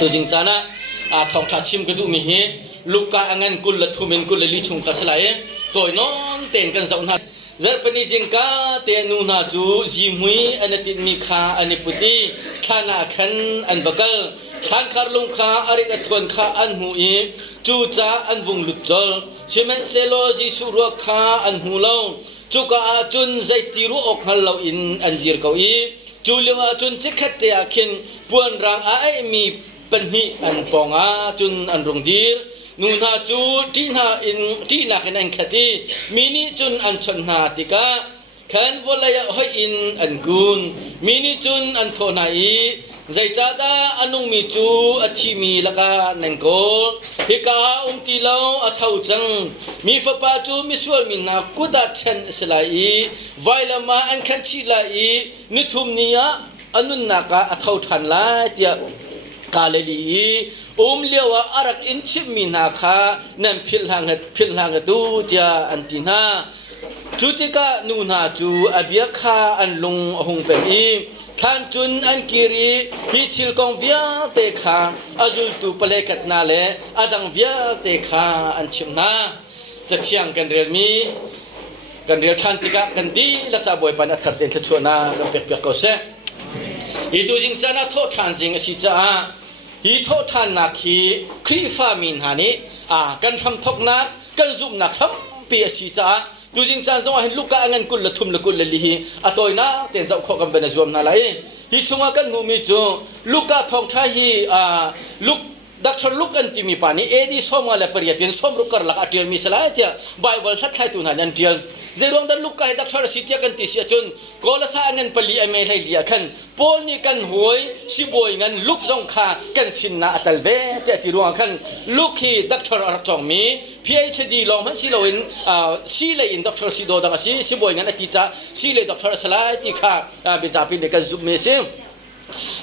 ตัวจริงจ้านะทองทัดชิมกระดูมีเหตุลูกกาอังันกุลละทุเมนกุลละลิชุงกัสไลตัวน้องเต็นกันสาวนัดเจอปนิจิงกาเตนูนาจูจิมุยอันติดมีขาอันพุติขานาขันอันบักลขันคาร์ลุงขาอริกทวนขาอันหูอีจูจ้าอันวงลุจลชิเมนเซโลจิสุรัวขาอันหูเลาจูกาจุนใจติรุอกฮัลเลาอินอันจีร์เกาอีจูเลวจุนจิขัดเตียขินปวนรังไอมีปัญหิอันปองอาจุนอันรงดีร์นูนาจูที่นาอินที่นาขนันขตีมินิจุนอันชนนาติกาขันวลายหอยอินอันกุนมินิจุนอันโทนาอีใจจ้าดาอันุมิจูอัติมีละกานังโกฮิกาตีเลาอัทาวจังมีฟปาจูมิสวลมินากุดาชันสลายไวลามาอันขันชิลายนิทุมนียาอันุนนักอัทาวทันลาเจียกาเลลีเลี้ยวอารักอินชิมินาคานั่นพิลหังดูเจ้าอันตินาจุติกานูนาจูอเบียคาอันลงหงเป็นอีท่านจุนอันกิริฮิชิลกองเวียเตคาอาจุลตูเปเลกัตนาเลอาดังเวียเตคาอันชิมนาจะเที่ยงกันเรียนมีกันเรียนท่านติกากันดีและจะบ่อยปันอัฐเซนชวนากันเปียกก็เสอีดูจริงจันทร์โทษท่านจริงสิจ้าฮีโทษท่านนักฮีครีฟามินฮานี่กันทำทกนักกันซุ่มนักทำเปียสีจ้าดูจริงจังจงเห็นลูกกาเงินกุลละทุมละกุลละลีฮีตัวน่ะเต็นจะขอกันเป็นจวมนั่นแหละฮีชงกันงูมิจูลูกกาทองท้ายฮีลูกดักชนลูกอันที่มีปานี่ดีสมอะไรปริยัติสมรุกกระลักอัตยมีสลายเจ้าไบเบิลสัตย์ใช้ตุนหันยันเดียนเจรองดันลูกกาดักชนสิทธิ์กันติเสียจนกอลสาเงินปลีอเมริกาขันปอลนี่กันหวยสิบวยเงินลูกจงขากันสินนาอัตลเวเจ้าที่รวงขันลูกฮีดักชนอัจฉริย PhD ลองมันสิโลอินสิเลอินดักชนสิโดดังสิบวยเงินติจ้าสิเลดักชนสลายที่ขาเบจ่าพินเด็กกันจุดเมซิม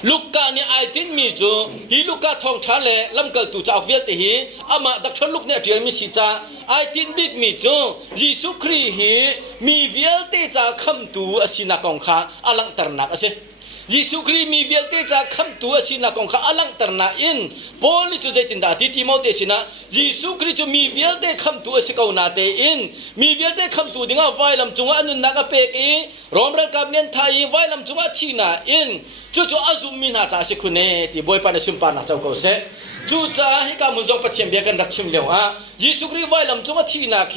ลูกกาเนี่ยไอตินมีจูฮีลูกกาทองชาเลลำเกลตูจ้าเวลติฮีอามาดักชนลูกเนี่ยเดียมีสิจ้าไอตินบิดมีจูยิสุครีฮีมีเวลติจ้าคำตูอสินักองข้าอลังตระหนักเสยิสุครีมีเวลติจ้าคำตูอสินักองข้าอลังตระหนักอินพอลิจูใจตินดาติติโมเตสินะยิสุครีจูมีเวลติคำตูอสิกาวนาเตอินมีเวลติคำตูดิ่งว่าไวลำจงว่าอนุนักเปกีรอมรักกับเนียนไทยไวลำจงว่าชีนาอินจู่ๆอาจุมินาจ้าสิคุณเนติบอยปานสุมปานาเจ้าก็เสจู่ๆให้การมุนจงปะเทียมเบียกันรักชิมเลวยิสุครีไว้ลำจงว่าที่นักเข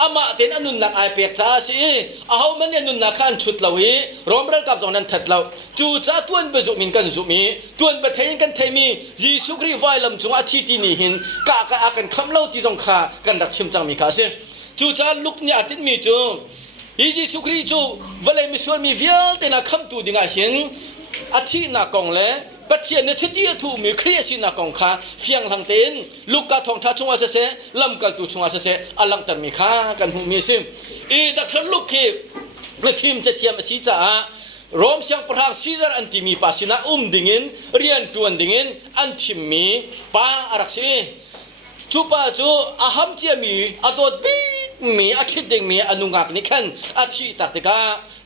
อามาเต็นอนุนักไอเปียจ้าสิอาเขามันอนุนักขันชุดเลวีรอมรักกับจงนั้นถัดเลวจู่ๆตัวนเบจุมินกันจุมีตัวนเบเทียนกันเทมียิสุครีไว้ลำจงว่าที่นี่หินกากอากันคำเล่าที่จงขากันรักชิมจังมีข้าสิจู่ๆลุกเนี่ยติดมีจู่ยิสุครีจู่เวลามีส่วนมีเวียเต็นคำตูดิ่งหินอาทิตย์นักกองเล่ปัจเจียนเชดีทูมีเครียสินักกองข้าเฟียงทางเต็นลูกกาทองท้าชงอาเสลำกันตุชงอาเสอลังตันมีข้ากันหูมีซิมดักฉันลูกที่ในฟิล์มจะเทียมสีจ้ารอมเสียงประธานซีดาร์อันที่มีภาษินาดิ่งินเรียนตัวนดิ่งินอันที่มีป้าอารักษีจูป้าจูอาหัมเจียมีอดอดบีมีอาทิตย์เด้งมีอนุงักนิคันอาทิตย์ตัดตะกา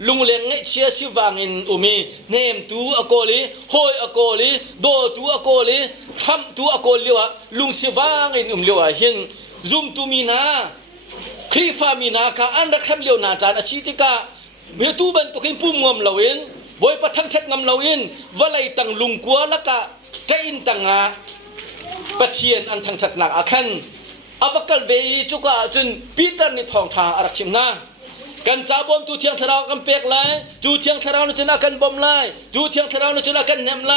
ลุงเลี้ยงเชียสิวังอินอุมีเนมตูอโกลีหอยอโกลีโดตูอโกลีคำตูอโกลีวะลุงสิวังอินเลียวหินซุมตูมีนาครีฟามีนาคาอันรักคำเลียวนาจานอาชิติกาเมื่อตูบันตุกินปุ่มงมเหลวินบอยปะทั้งเช็ดงมเหลวินวะไลตังลุงกัวละกะใจอินตังอาปะเทียนอันทั้งชัดหนักอาคันอวกัลเวย์จุกะจุนปีเตอร์นิทองทาอารักชิมนากันจ้าบอมจูเทียงทาราวกันเปียกไลจูเทียงทาราวน์จุนักกันบอมไลจูเทียงทาราวน์จุนักกันเนมไล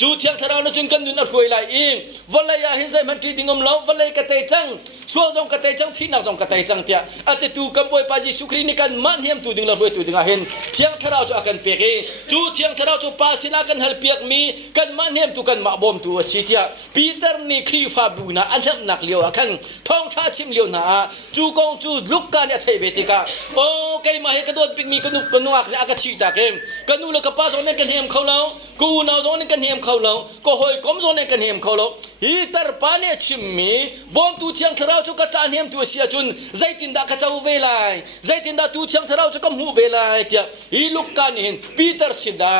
จูเทียงทาราวน์จุนกันยุนอรวยไลอิมวัลเลยหินใจมันทีดิ่งอมล้อวัลเลยกระเตยจังชัวจงกระเตยจังที่นักจงกระเตยจังเตียอัตตูกันบอยปาจิสุครีนิกันมันเฮียมตูดิ่งละรวยตูดิ่งอาเห็นเทียงทาราวจูอากันเปียกจูเทียงทาราวจูปาสินากันฮัลเปียกมีกันมันเฮียมตูกันมาบอมตูสิเตียปีเตอร์นี่ครีฟาบูนาอันนั้นนักเลี้ยวอาคันท้องชาชิมเลี้ยวนาจูกงจูลุกกันเนี่ยไทยเบติกาโอ้ไกมาเฮกระโดดปิกมีกนุกนักเนี่ยอากาศชีตาเกมกนุลกป้าโซนเนี่ยกันเฮียมเขาแล้วกูน่าโซนเนี่ยกันเฮียมเขาแล้วก็หอยก้มโซนเนี่ยกันเฮียมเขาแล้วฮีตาร์ปาเนี่ยชิมมีบอมตูเทียงทาราวจูกระจานเฮียมตัวเสียจุนใจตินดากระเจ้าเวลัยใจตินดาตูเทียงทาราวจูกำหูเวลัยเดียฮีลุกกันเห็นปีเตอร์สิดา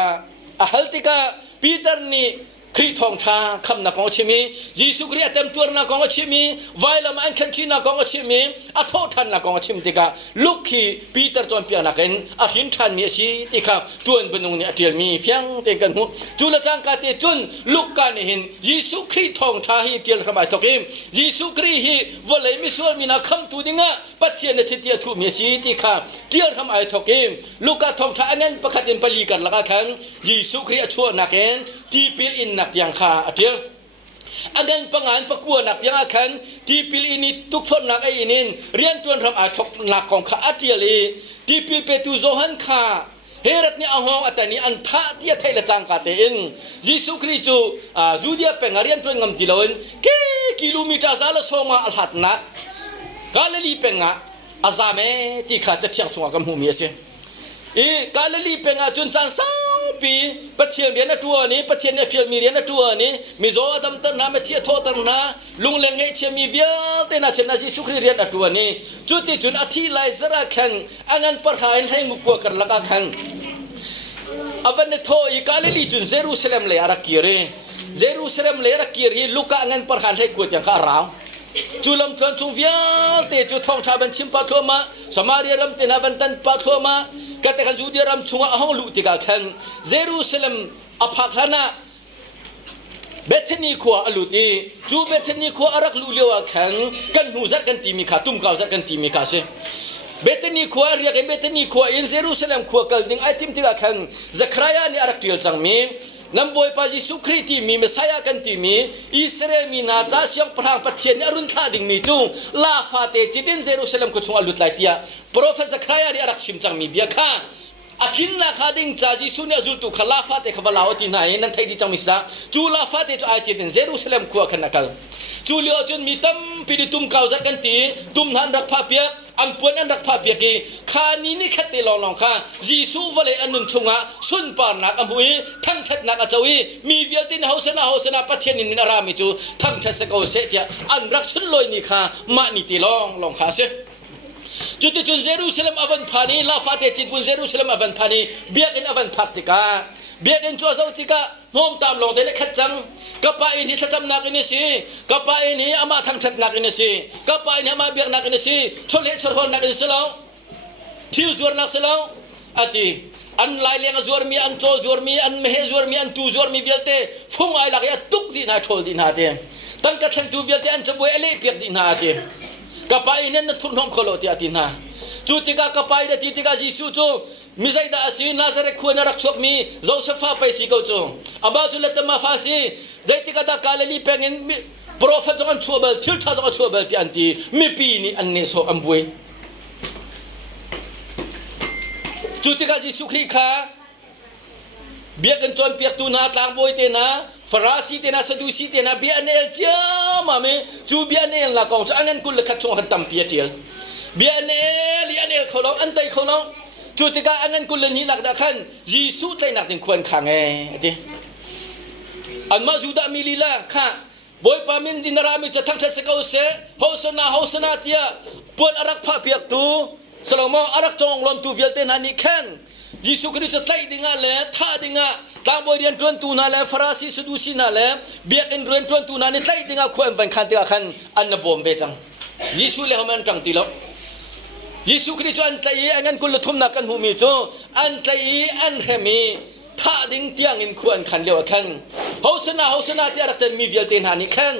ฮัลติกาปีเตอร์นี่ คริทองทาคำนักของชิมียิสุคริเต็มตัวนักของชิมีไวลามันขันชีนักของชิมีอัทโทันนักของชิมติกาลูกขีปีเตอร์จอนเปียนักเอ็นอาหินทันมีสิติกาตัวบนุงเนี่ยเดียมีเฟียงเต็งกันหูจุลจังกาเตจุนลูกกันเห็นยิสุคริทองทาฮีเดียร์ขมายตกิมยิสุคริฮีวลัยมิสวมีนักคำตัวดิ่งะปัจเจนจิตยาทุมีสิติกาเดียร์ขมายตกิมลูกกาทองทาเงินประคัตินปลีกันละกันยิสุคริชั่วนักเอ็นที่ปิลอินนักยังข้าเดียอันนั้นปังงานประกวดนักยังขันที่ปิลอินิทุกคนนักไอ้นินเรียนจนทำอาทกนักของข้าอัตยลีที่ปิลเปตุโซฮันข้าเฮรัตนี่เอาห้องอัตนี้อันท่าที่ไทยละจังกาเตอินยิสุคริจูจูเดียเป็นเรียนจนงำติลอนกิโลเมตรซาลสองมาอัลฮัดนักกาลลีเป็นงะอาซาเมที่ข้าจะเที่ยงชงกับหูมีเสียกาลลีเป็นงะจนจันสาวปีปะเทียนเรียนตัวนี้ปะเทียนฟิลมีเรียนตัวนี้มีโซอดัมตันนาเมเทียโทตันนาลุงเลงเงเชมีเวียเตนาเชนาจิสุคริเรียนตัวนี้จุดที่จุนอธิไลซระขังอันนั้นปะหายให้มุกวกันละกันขังอวันนี้โทอีกาลลีจุนเยรูซาเล็มเลยอารักกีรีเยรูซาเล็มเลยอารักกีรีลูกอันนั้นปะหายให้กวดอย่างข้าราวจุลมทันจุเวียเตจุทองชาบันชิมปะทัวมาสมาเรียรำเตนาบันตันปะทัวมาkatakan judi ram chunga ahong lu tiga khan Jerusalem aphakhlana Bethany ko aluti ju Bethany ko arak lu lewa khan kan nuzat kan timi kha tum ka zat kan timi ka se Bethany ko ria ke Bethany ko in Jerusalem ko kalding item tiga khan Zechariah ni arak til changmi namboi pa Jisu Kristi mi Messiah kan timi Israel mi na cha siang prang pathian ni arun tha ding mi chu la fa te chitin Jerusalem ko chung alut lai tia prophet Zechariah ni arak chim chang mi bia kha akin la kha ding cha Jisu ni azul tu khala fa te khabalawati na nan thai di chang mi sa chu la fa te chu ai chitin Jerusalem ko khan nakal chu lio chun mi tam pi di tum kau zat kan ti tum han rak pha piaอันปวนอันรักภาพเบียกีขานี้นี่ขัดเตลองลองค่ะยิสุวะเลยอันนุนชงะสุนปานนักอันบุยทั้งชัดนักอาจวีมีเวียตินเฮาสนาปัทเทียนินอารามิจูทั้งชัดสกาวเสียอันรักสุนลอยนี่ค่ะมานิติลองค่ะเสียจุดจุนเยรูซาเล็มอวันพานีลาฟาเตจิตบุนเยรูซาเล็มอวันพานีเบียกินอวันพักติกาเบียกินจัวเจ้าติกาโน้มตามลงเตเลขัดจังกะปะอินี่ทำนักอินสิกะปะอินี่อามาทำชัดนักอินสิกะปะอินี่อามาเบียกนักอินสิชนเฮชนคนนักอินสิลาวทิวจวรนักสิลาวอติอันไลเลียงจวรมีอันโจจวรมีอันเมเฮจวรมีอันตูจวรมีเบียเตฟุงไอลักยาตุกดินาทอลดินาเตตั้งกะทันตูเบียเตอันจะบวยเอเลเปียกดินาเตกะปะอินี่นั่นทุนห้องโคโลเตอตินาจูติกากะปะอินี่ติกาจิสุจูมิใจดาสินาซาเรควนักชกมีโจเซฟาไปสิเขาจูอาบาจุเลตมาฟาซีใจติกาตากาเลลีเปงินโปรเฟตจงอันชัวเบลทิลท่าจงอันชัวเบลที่อันที่มีปีนี้อันนี้โซอัมบุยจุดที่ข้าจิสุขีข้าเบียกันจนเปียกตูนาต่างบุยเตนะฟราซีเตนะสดูซีเตนะเบียเนลเจ้ามาเมจูเบียเนลละกองจะอันนั้นกุลขัดชงขัดตั้มเปียเทียลเบียเนลเขาลองอันใดเขาลองจุดที่ข้าอันนั้นกุลนี้หลักตะขันยิสุใจหนักถึงควรขังจีอันมาจูดามิลีลาค่ะบอยปามินดินรามิจะทั้งเทศกาลเสฮาวสนาเตียปวนอารักพาเปียกตูสลามอารักจงลมตูเวลเตนานิเคนยิสุคริสต์ไล่ดิงาเลท่าดิงาตามบอยเรียนจวนตูนาเลฟราซีสดูซีนาเลเบียกอินเรียนจวนตูนานี่ไล่ดิงาควรวันขันติกาขันอันนบอมเวจังยิสุเลหมันจังติลยิสุคริสต์อันไล่อันนั้นกุลทุมนักกันหูมีโจอันไล่อันเฮมีท่าดิ่งเตียงอินควรขันเลียวขันฮาวสนาที่อารักเตนมีเวลเตนหานิขัน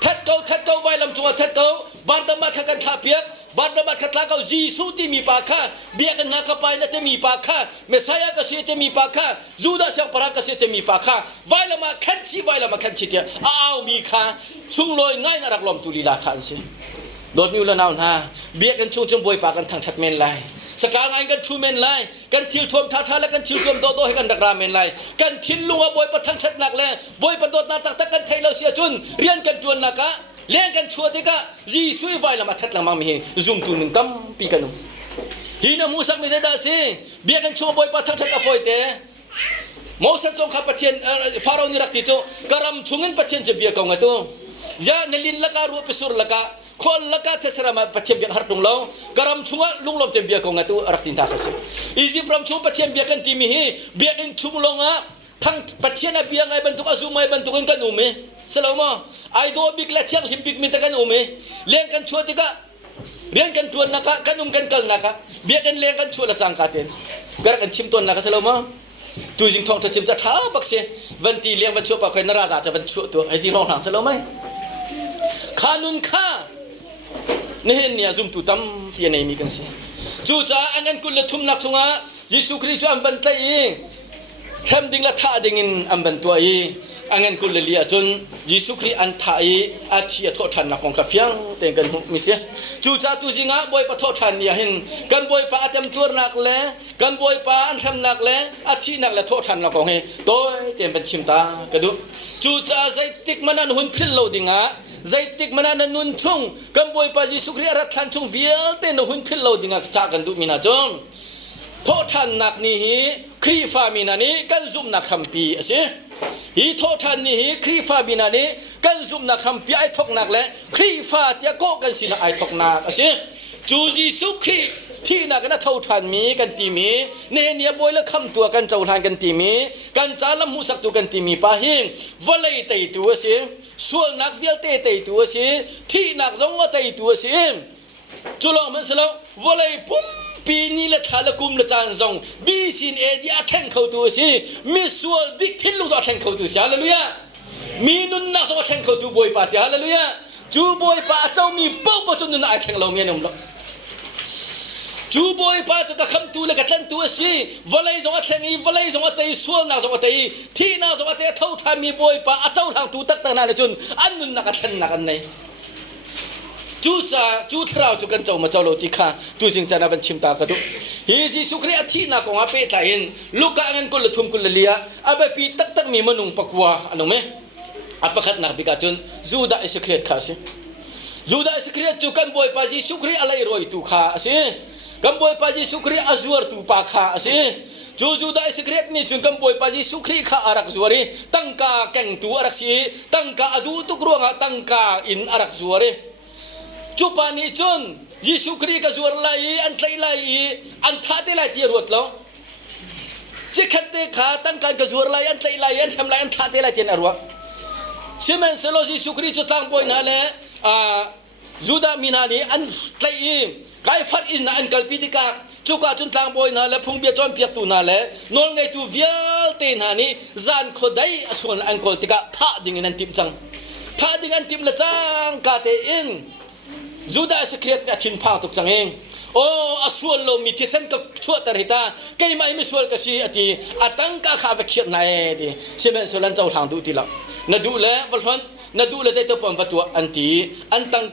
เท็ดเก้าไว้ลำจัวเท็ดเก้าบาดมาทักกันชาเปียกบาดมาทักเก้าจีสุที่มีปากข้าเบียกันนักไปนั่นเตมีปากข้าเมสายากษีเตมีปากข้าจูดาเสียงปรากษีเตมีปากข้าไว้ละมาขันชีไว้ละมาขันชีเตียอ้าวมีข้าสุ่งลอยง่ายน่ารักลมตุลีลาขันสิโดดมิวละนาวนาเบียกันชุ่งบวยปากกันทางทัดเมนไลสกางไงกันทูเมนไลกันทิลทวมท่าและกันทิลทวมโดให้กันดักราเมนไลกันทิลลุงว่าบวยประทังชัดหนักเลยบวยประโดดนาตักกันไทยเราเสียจุนเรียนกันจวนนักะเลี้ยงกันชัวติกะยีสุยไฟละมาทัดหลังมังมีซุ่มตุนึงตั้มปีกันฮีนามูสักไม่ใช่ดาสิเบียกันชัวบวยประทังชัดกะฟอยเตมอสันจงขับประเทศฟาโรนิรักติโจกรำชุงินประเทศจะเบียกงตัวยานลินละการูปสุรละกะคนละกาเทศรามาปฏิบัติหัดตรงเรากรำชัวลุงลมเต็มเบียกงตัวรักตินทาคสิอีจิปรำชัวปฏิบัติกันที่มีเบียกันชุมลงอ่ะ ทั้งปัจเจียนเบียงไงบรรทุกอาซูไม่บรรทุกกันอุเมสลามไอโดบิกและเที่ยงหิมบิกมิตรกันอุเมเลี้ยงกันชัวติกะเลี้ยงกันชวนนักกันกันกลนักเบียกันเลี้ยงกันชัวละจังกาเตนกระกันชิมต้นนักสลามตัวจริงทองจะชิมจะท้าปักเสียวันตีเลี้ยงวันชัวปะใครนราชาจะวันชัวตัวไอที่ร้องหางสลามขานุนข้านี่เห็นเนี่ยซุ่มตุตั้มที่ไหนมีกันสิจู่จ้าอันนั้นกุลทุ่มนักชงะยิสุคริสต์อันบันเตยแคมดิ้งละท่าดิ้งอันบันตัวอีอันนั้นกุลเลียจนยิสุคริสต์อันท่าอีอาทิตย์ทอดทันนักของข้าเฟียงเต็งกันมิเสียจู่จ้าตุจิงะบอยปะทอดทันเนี่ยเห็นกันบอยปะอาจำตัวนักเล่กันบอยปะอันทำนักเล่อาทิตย์นักเล่ทอดทันนักของเฮโต้เต็มเป็นชิมตากระดูจู่จ้าใจติกมันนั่นหุ่นพิลโลดิ้งะใจติกมันนั่นนุนชงกันบอยปะยิสุคริสต์รักทันชงเวียเต็นหุ่นพิลโลดิ้งะจากกันดูมินาจงโทษทันนักนี้ครีฟามินานี้กันซุ่มนักคำปีสิฮีโทษทันนี้ครีฟามินานี้กันซุ่มนักคำปีไอทกนักและครีฟาเตียโกกันสินะไอทกนักสิจูจีสุครีที่นักนั้นเท่าทันมีกันตีมีเนียบอยละคำตัวกันเจ้าทานกันตีมีกันจาลำหูสักตัวกันตีมีปะหิงวะเลยเตยตัวสิส่วนนักเวียลเตยตัวสิที่นักจงว่าเตยตัวสิจุลองมันสละวะเลยปุ๊มปีนี้ละทาละกุมละจานจงบีสินเอดีอาแทงเขาตัวสิมิสวลบิ๊กทิลลุงตัวแทงเขาตัวสิฮาเลลูยามีนุนนักสวะแทงเขาตัวบอยป้าสิฮาเลลูยาจูบอยป้าเจ้ามีเป้าประจุนุนอาแทงเราเมียนุ่มละจูบอยป้าจะกระคำตัวละกระทันตัวสิวะเลยจงอาแทงอีวะเลยจงอาเตยสวลนักจงอาเตยที่นักจงอาเตยเท่าทานมีบอยป้าเจ้าทางตัวตักตั้งนานเลยจนอันนุนนักกระทันนักอันไหนจู่จ้าจู่ทราวจู่กันเจ้ามาเจ้าโลติค่ะตัวจริงจะนับเป็นชิมตากระดุฮิจิสุครีอาทินักของอาเปตาเห็นลูกกันกุลทุ่มกุลเลียอาเบปีตักมีมนุงปักวาอันนู้นไหมอาปะขัดนักบิกาจนจูดาอิสครีตข้าสิจูดาอิสครีตจู่กันบอยปาจิสุครีอะไรรอยตุข้าสิกันบอยปาจิสุครีอาจวร์ตุปาข้าสิจูดาอิสครีตนี่จู่กันบอยปาจิสุครีข้าอารักจวรีตั้งกาแก่งตัวอารักสิตั้งกาอดูตุกรัวงตั้งกาอินอารักจวรีจุปานิจุนยิสุครีกจวรไลอันไทไลอันท่าเตไลที่รวดแล้วจิขัดเตขาตั้งการกจวรไลอันไทไลอันทำไลอันท่าเตไลที่นรวะซิมันสโลยิสุครีจุตั้งบอยนั่นแหละจูดามินานีอันไทไกฟัดอินอันกัลปิติกาจุกาจุนตั้งบอยนั่นแหละพุงเบียจอมเปียกตูนั่นแหละนอนไงตูเวียลเตนฮานีจานขดได้ส่วนอันกอลติกาท่าดิ่งนันติมจังท่าดิ่งอันติมละจังกาเตอินจูดาสเครียตอาทินพางตุกจังเองโอ้อสวลโลมิทิเซนก็ชั่วตริตาใครไม่มีสวลก็สิอติอตังกาข้าไปเขียนไหนดิเชื่อมันสวลันเจ้าทางดูทีละนาดูแลวัลฮันนาดูแลใจตัวปนวัตถุอันตีอันตัง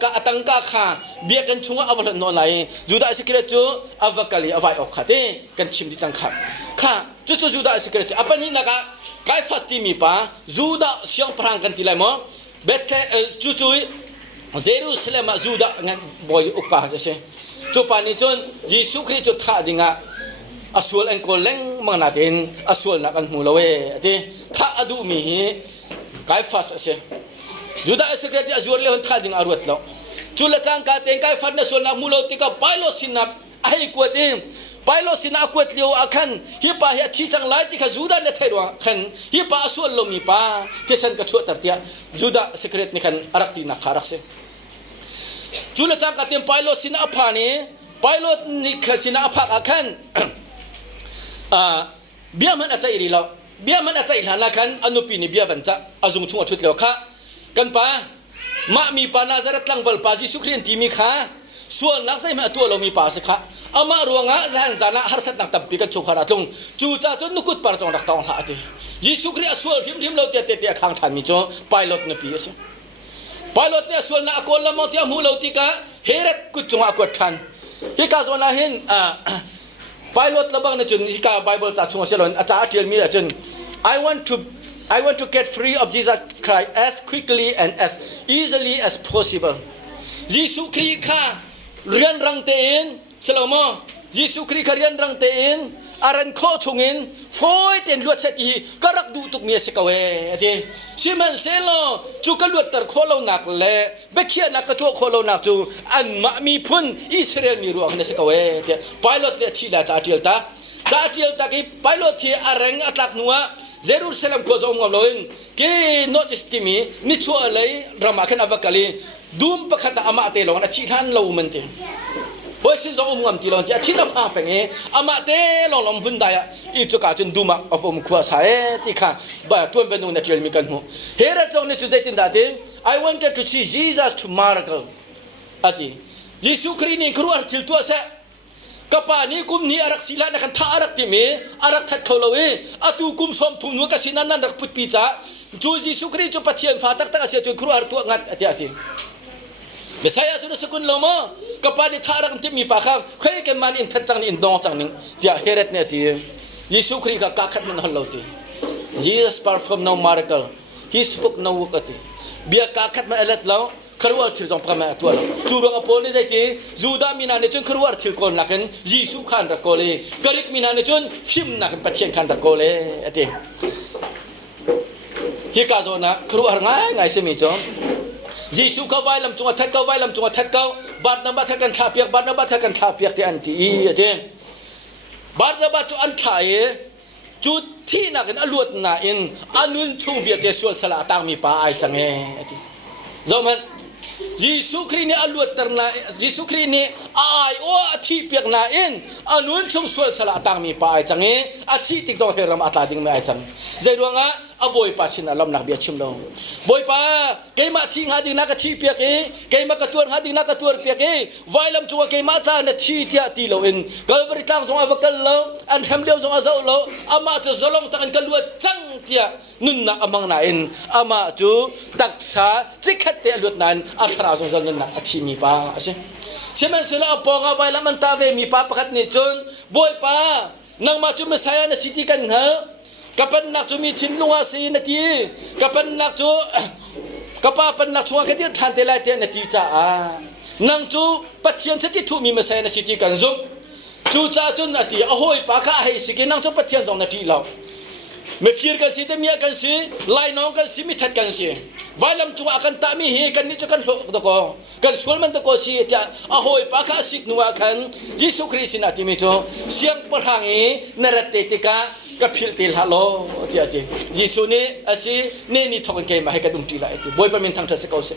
กาข้าเบียกันช่วงอวัลนอนไหนจูดาสเครียตจูอวกาลีอวัยออกขัดเองกันชิมที่จังขัดข้าจูดาสเครียตอปันนี้นะคะไกฟัสติมีป้าจูดาเสียงพลังกันทีไรมั้งเบตจูเจรูซาเล็มจูดางั้นบอยอุปาจะเช่จุปานิจนยิสุคริสต์ท่าดิ่งะอสวลเอ็นโคเล้งมันนาเต็นอสวลนักอันมูลเวทีท่าอดูมีไกฟัสเช่จูดาสเครียตอสวลเลหันท่าดิ่งอรวดแล้วจุลจังกาเต็นไกฟัสเนสวลนักมูลติกาไปโลสินับไอ้กวดเองไปโลสินักกวดเลี้ยวอาคันฮิปาเฮียที่จังไลติกาจูดาเนทเฮรัวคันฮิปาอสวลโลมีป้าเทสันกชั่วตัดเตียจูดาสเครียตนี่คันอารักตีนักขารักเช่จุลจังกาเต็มไปโลสินาอภานีไปโลนี่คือสินาอภาอาคันเบียมันอาจจะอิริลาเบียมันอาจจะอิหลานักันอนุปีนี่เบียบันจะอาจุงช่วงชุดเลี้ยวค่ะกันป้ามามีปานาซาเรตลังวัลปาจิสุครีนที่มีค่ะส่วนนักใช้มาตัวเรามีปาสิค่ะอามารัวงะจะหันจานะฮาร์สัตนักตับปีกันชุกขนาดตรงจู่จ้าจนนุกุดปาร์จงรักตองหาติจิสุครีส่วนหิมเราเตะข้างทันมีโจไปโลนปีสิไปโลดเนี่ยส่วนนักคนละมอที่มูลติกาเฮรักกุจงอากวดทันฮิกาส่วนละเห็นไปโลดละบังเนี่ยจนฮิกาไบเบิลจากช่วงเชลอนอาจารย์เทียนมีจน I want to get free of Jesus Christ as quickly and as easily as possible ยิสุครีข้าเรียนรังเตนสลามยิสุครีข้าเรียนรังเตนอารันข้อชงอินฟอยเต็นลวดเสตีก็รักดูตุกเมียสกเวทีซิมันเซลจูกลวดตรข้อเราหนักเล่เบเคียนักตัวข้อเราหนักจูอันมามีพุ่นอิสราเอลมีรัวกันสกเวทีไปลดเนี่ยที่ละจ่าเทียลตา จ้าเจียวตะกี้ไปโลที่อะไรอัตลักนัวเยรูซาเล็มก็จะองค์ลอยเกโนจิสติมีนิชัวเลยรามาขันอวกาลีดูมประคัตอามาเตลงนะที่ท่านเรามันเตพอสิ่งที่องค์งามที่เราจะที่เราพาไปเงี้ยอามาเตลงบุญได้อีจุกาจนดูมาเอาผมขวาสายที่ข้าบ่าตัวเป็นนู่นเนี่ยมีกันหัวเฮระจงเนี่ยจุดใจตินดาเต I wanted to see Jesus to miracle อะที่ยิสุคริสต์นี่ครัวทิลตัวเสกปานี่กุมนี่อารักศิลานักท่าอารักติเมอารักทัดเขาเลยอาตูกุมสมทุนวัวกสินันนันรักพุทธปีจ้าจูยิสุคริสต์จูปัจเจียนฟ้าตักตักเสียจูครัวตัวงัดอะที่เบสายาจุนสกุลลมกปานี่ท่าอารักติมีปากข้าใครกันมันอินทัดจังนี่อินดองจังนี่ที่เฮเรตเนี่ยที่ยิสุคริสต์ก็กักขัดมันฮัลโหลที่ Jesus performed no miracle He spoke no word ที่เบียกักขัดมันเอลัดแล้วครัวทิลจงประมาทตัวเราจูรงอโปนี่ใจที่จูดามินาเนจนครัวทิลคนนักกันยิสุขันรักโกเลกริกมินาเนจนฟิมนักกันปัจเจียนขันรักโกเลอะที่ฮิกาโซนะครัวง่ายเสมีจงยิสุเขาไว้ลำจงอัดเขาไว้ลำจงอัดเขาบาดน้ำบาดกันชาเปียกบาดน้ำบาดกันชาเปียกที่อันที่อะที่บาดน้ำบาดจูอันไทยจุดที่นักกันอลวดน่ะเองอันนู้นช่วงเวียดเดชวนสละต่างมีป่าไอจังเอะที่จงมันยิสุคริสต์นี่อลวดตร์นายิสุคริสต์นี่ไอโออาทิเปียกนาอินอันนู้นช่วงส่วนสละต่างมีป่าไอจังเออาทิติกจงเฮรามอัตลาดิ่งไม่ไอจังใจดวงอ่ะอบอยป้าสินะลำนักเบียชิมลงบอยป้าเกยมาทิ้งหาดิ่งนักทิเปียกเอเกยมากระตัวหาดิ่งนักกระตัวเปียกเอไว้ลำจัวเกยมาจานทิเทียตีโลอินกัลบริตังจงอวกันโลอันทำเลี้ยวจงอาเจ้าโลอามาจะจลงตังกันลวดจังเทียนุนนักอมังนาอินอามาจูตักษาจิขัดเตลวดนั้นอัตราจงนุนนักที่มีป้าใช่ใช่ไหมสุดแล้วปองเอาไว้แล้วมันตาเวมีป้าประคัดเนี่ยจนบอยป้านังมาจูไม่ใช่นะสิที่กันเหรอkapan nak cumi tim nuwa si nati kapan nak cu kapan nak cuang ketir thante lai te nati cha a nang chu pathian chati thu mi ma sai na siti kan zum chu cha chun ati a hoi pa kha hai si ke nang chu pathian jong na ti law me fir kan si te mi kan si lai nong kan si mi that kan si valam chu akan ta mi hi kan ni chu kan lo do ko kan sual man to ko si ta a hoi pa kha sik nuwa kan Jesu Christ na ti mi chu siang parhangi narate te ka kapil til halo ti ati Jesu ni asi ne ni thok ke ma he ka dum ti la ti boy pa min thang tha se ko se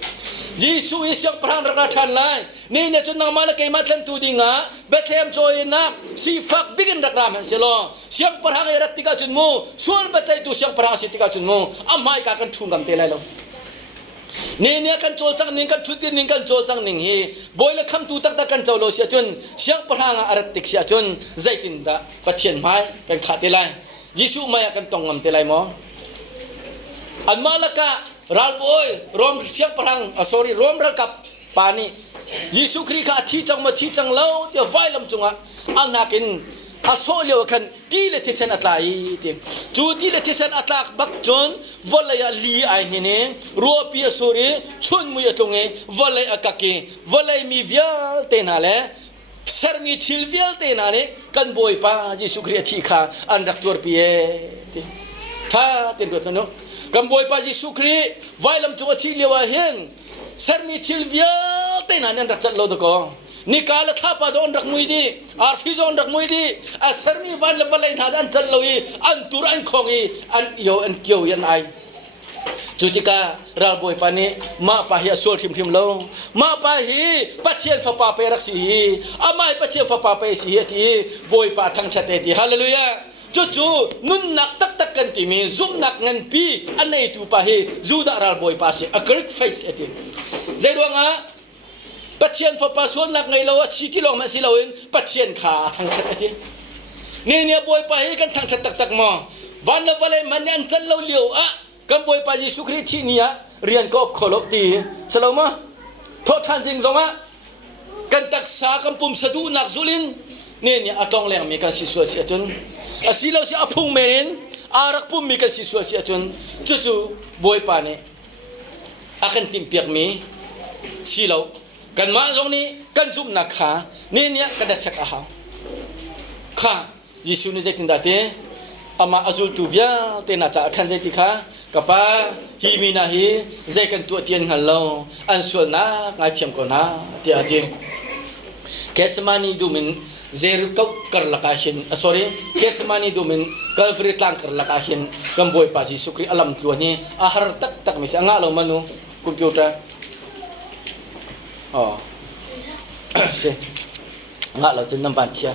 Jesu i siang parhang ra than lai ne ne chu nang ma la ke ma thlan tu dinga Bethlehem join na si fak bigin rak ram han se lo siang parhang e rat ti ka chun mu sual ba chai tu siang parhang si ti ka chun mu amai ka kan thung gam te lai lo ne kan chol chang ning kan thutin ning kan chol chang ning hi boile kham tu tak tak kan cholo sia chun siang parhanga arat tik sia chun zaitin da pathian mai kan khate lai Jesu maya kan tongam te lai mo an malaka ral boy rom siang parhang sorry rom ral kap pani Jesu Christ ka thi chang ma thi chang lo te vailam chunga anakin asolio kan tile tisen atlai te chu tile tisen atlak bak chon volaya li ai ne ropi asori chun mu yatonge volay akake volay mi vial te na le sermi thil vial te na ne kan boy pa Jesu Christ thi kha an rak tur pie tha ten dot no kan boy pa Jesu Christ vailam chu thi lewa hen sermi thil vial te na ne rak chat lo do ko nikal tha pa jon rak muidi arfi jon rak muidi asarmi van levalai thadan challowi an tur an khongi an yo an kyo yan ai chutika ral boy pani ma pa hi asol thim thim lo ma pa hi pathian fa pa pe rak si hi amai pathian fa pa pe si hi ti boy pa thang thate ti hallelujah chu nun nak tak tak kan ti mi zum nak ngan pi anei tu pa hi juda ral boy pa si a correct face ati zaidwanga pathian fa pasol nak ngai lo chi kilong ma silawin pathian kha thang that ati ne boy pa hi kan thang that tak tak mo van la vale man an chal lo liu a kan boy pa Jesu Christ thi nia rian ko kholo ti saloma tho than jing zonga kan tak sa kan pum sadu nak zulin ne atong leng mi kan si so si achun asilo si aphung merin arak pum mi kan si so si achun chu boy pa ne akan timpiak mi silo kan ma zong ni kan zum na kha ne kan da chak a ha kha Jesu ni jetin da te ama azul tu via te na cha khan je ti kha kapa hi mi na hi je kan tu tien hal lo an sul na ngai thiam ko na ti a ti kesmani du min zer kau kerlakahin sorry kesemani domin kalfri tlang kerlakahin kamboi paji sukri alam tuani ahar tak mis anga lo manu komputer oh se anga lo tin nampan sia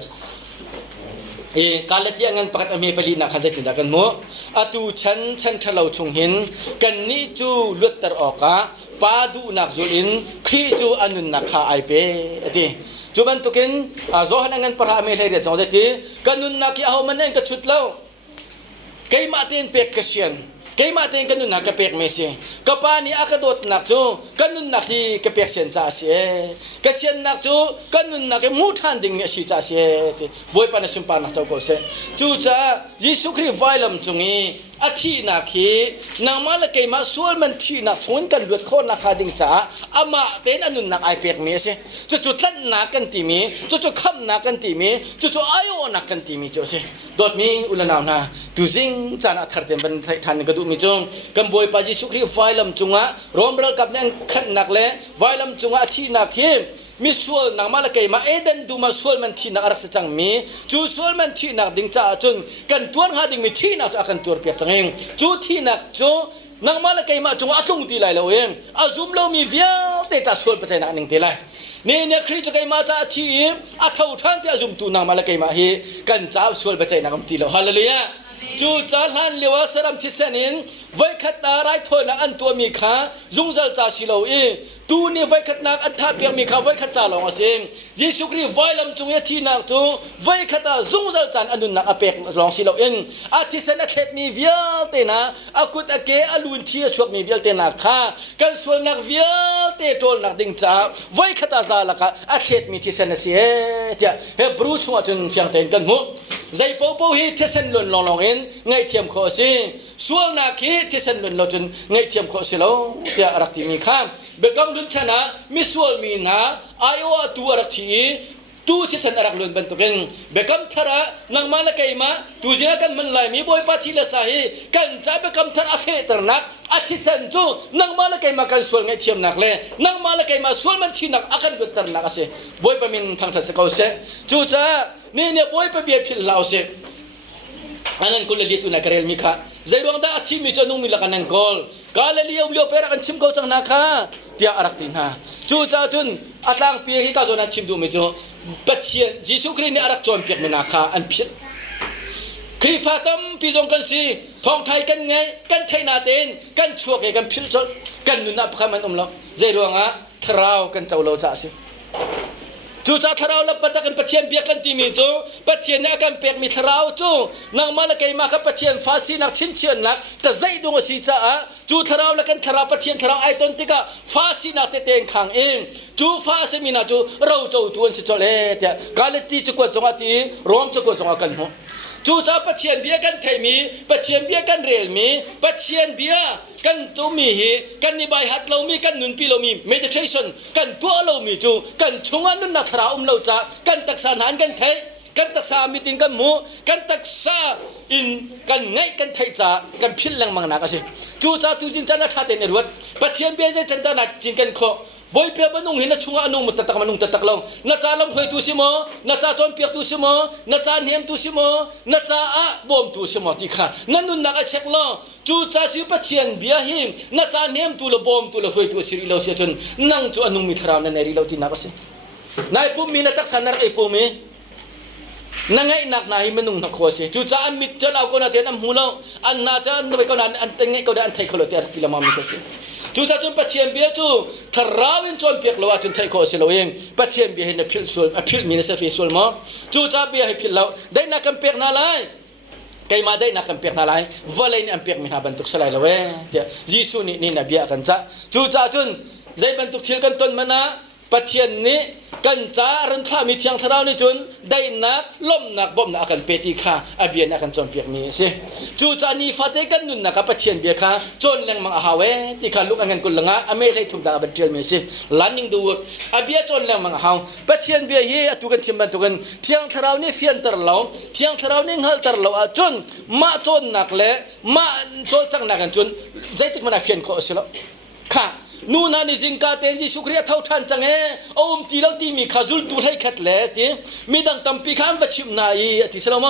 kalati angan pakat ame pali nak khanjai tindakan mo atu chan thalau chunghin kan ni chu lutter oka padu nak zulin khi chu anun nakha aipe ati chuban tukin zohan angan para ame lai re jong jati kanun nak ya ho manen ka chutlo kai matin pek kasyan kai matin kanun nak ka pek mesi kapani akadot nak chu kanun nak hi ka pek sen cha se kasyan nak chu kanun nak mu than ding si cha se boy pa na sumpa nak chau ko se chu cha jisu kri vailam chungi athi na khi nang mala kai ma sual man thi na chon kan lut kho na kha ding cha ama ten anun nak ai pek me se chu chu tlan na kan ti mi chu chu kham na kan ti mi chu chu ayo na kan ti mi chu se dot mi ulana na tu jing chana thar tem ban than ka du mi chong kam boy pa ji sukri vailam chunga rombral kap nang khan nak le vailam chunga athi na khi mi sual nang mala kai ma eden du ma sual man thi na arak sa chang mi chu sual man thi na ding cha chun kan tuan ha ding mi thi na cha kan tur pek changeng chu thi na chu nang mala kai ma chu atung ti lai lo em azum lo mi via te cha sual pa chai na ning ti lai ne ne khri chu kai ma cha thi a thau than ti azum tu nang mala kai ma hi kan cha sual pa chai na kam ti lo hallelujah chu cha han lewa saram thi sanin vai khat ta rai thoi na an tu mi kha zungzal cha si lo tu ni vai khat nak atha pek mi kha vai khat cha long asim jesu kri vai lam chung ya thi nak tu vai khata zungzal chan anun nak apek long si lo in athi san athet mi vial te na akut ake alun thi chuak mi vial te na kha kan sol nak vial te tol nak ding cha vai khata za la ka athet mi thi san si he he bru chu chun fyang ten kan mu zai po po hi thesen lon long long in ngai thiam kho si sual na ki thesen lon lo chun ngai thiam kho si lo te arak ti mi kha bekam dun chana misual mi na ayo tu arak thi tu thesen arak lon ban tuken bekam thara nang mala kai ma tu jina kan man lai mi boy pa thi la sahi kan cha bekam thara afe tar nak athisen chu nang mala kai ma kan sual ngai thiam nak le nang mala kai ma sual man thi nak akan tar nak ase boy pa min thang tha se ko se chu cha ni ne boy pa bia phil lao se anan ko le tu na karel mi kha zairong da athi mi chanung mi la kan kol kala liaw liaw pera kan chim ko chang na kha tia arak tin ha chu cha chun atlang pi hi ka zona chim du mi chu pathian jisu kri ni arak chon pek mi na kha an phil kri fatam pi jong kan si thong thai kan ngai kan thai na ten kan chuak e kan phil chol kan nu na pha man lo zairong a thrau kan chaw lo cha si chu cha tharau la pata kan pathian bia kan ti mi chu pathian na kan pek mi tharau chu nang mala kai ma kha pathian fasi nak chin chian nak ta zai dung si cha a chu tharau la kan thara pathian tharau ai ton tika fasi nak te teng khang em chu fasi mi na chu rau chau tuan si chole te kalati chu ko chonga ti rom chu ko chonga kan ho chu cha pathian bia kan thai mi pathian bia kan rel mi pathian bia kan tu mi hi kan ni bai hat lo mi kan nun pi lo mi meditation kan tu lo mi chu kan chunga nun na thara lo cha kan taksa nan kan thai kan taksa meeting kan mu kan taksa in kan ngai kan thai cha kan phil lang mang na ka se chu cha tu jin cha na tha te ne ruat pathian bia je chan ta na jin kan kho boy pe banung hina chunga anung matatak manung tatak long na cha lam phoi tu simo na cha chon piak tu simo na cha nem tu simo na cha a bom tu simo ti kha nanun na ka chek lo chu cha chi pathian bia hi na cha nem tu lo bom tu lo phoi tu siri lo se chon nang chu anung mi thara na neri lo ti na ka se nai pu mi na tak sanar e pu mi nangai nak na hi manung na kho se chu cha amit cha law ko na te nam hulo an na cha no ko na an tengai ko da an thai kholo te ti la ma mi ka se chu cha chun pathian bia chu tharawin chon piak lo a chun thai kho se lo eng pathian bia hin phil sul a phil mi na se fe sul mo chu cha bia hi phil lo dai na kam pek na lai kai ma dai na kam pek na lai valai ni am pek mi ha ban tuk salai lo we jisu ni na bia kan cha chu cha chun zai ban tuk thil kan ton mana pathian ni kan cha ran tha mi thiang tharau ni chun dai nak lom nak bom na kan peti kha abian akan chon piak mi se chu cha ni fate kan nun na ka pathian bia kha chon lang mang hawe ti kha luk angan kul langa ame thai thum da ban trial mi se learning the work abia chon lang mang haw pathian bia hi atu kan chim ban tu kan thiang tharau ni fian tar lo thiang tharau ni ngal tar lo a chun ma chon nak le ma chol chang na kan chun zai tik mana fian kho se lo kha นูนานิจิงกาเตนจิสุครีเท่าทันจังโอมตีเราตีมีขาจุลตูให้ขัดแหล่ที่มีดังตำปีข้ามวัชิมนายที่สลาม